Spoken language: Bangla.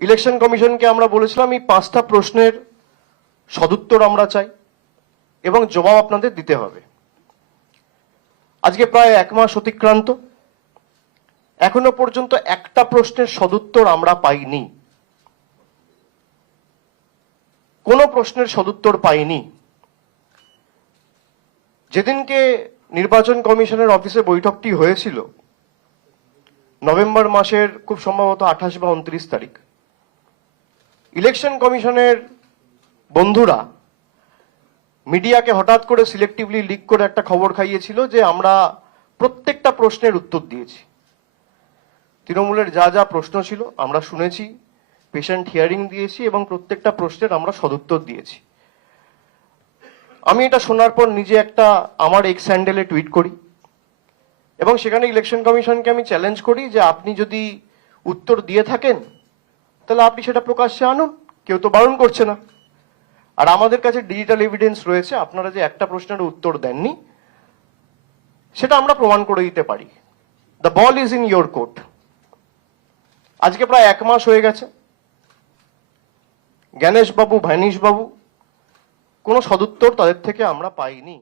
ইলেকশন কমিশনকে আমরা বলেছিলাম এই 5টা প্রশ্নের সদুত্তর আমরা চাই এবং জবাব আপনাদের দিতে হবে। আজকে প্রায় 1 মাস অতিক্রান্ত, এখনো পর্যন্ত একটা প্রশ্নের সদুত্তর আমরা পাইনি, কোনো প্রশ্নের সদুত্তর পাইনি। যেদিনকে নির্বাচন কমিশনের অফিসে বৈঠকটি হয়েছিল নভেম্বর মাসের খুব সম্ভবত 28 বা 29 তারিখ, ইলেকশন কমিশনের বন্ধুরা মিডিয়াকে হঠাৎ করে সিলেক্টিভলি লিক করে একটা খবর খাইয়েছিল যে আমরা প্রত্যেকটা প্রশ্নের উত্তর দিয়েছি। তৃণমূলের যা যা প্রশ্ন ছিল আমরা শুনেছি, পেশেন্ট হিয়ারিং দিয়েছি এবং প্রত্যেকটা প্রশ্নের আমরা সদুত্তর দিয়েছি। আমি এটা শোনার পর নিজে একটা আমার এক্স হ্যান্ডেলে টুইট করি এবং সেখানে ইলেকশন কমিশনকে আমি চ্যালেঞ্জ করি যে আপনি যদি উত্তর দিয়ে থাকেন তাহলে আপনি সেটা প্রকাশ্যে আনুন, কেউ তো বারণ করছে না। আর আমাদের কাছে ডিজিটাল এভিডেন্স রয়েছে, আপনারা যে একটা প্রশ্নের উত্তর দেননি সেটা আমরা প্রমাণ করে দিতে পারি। The ball is in your court. আজকে প্রায় 1 মাস হয়ে গেছে, জ্ঞানেশ বাবু, ভাইনিশ বাবু, কোনো সদুত্তর তাদের থেকে আমরা পাইনি।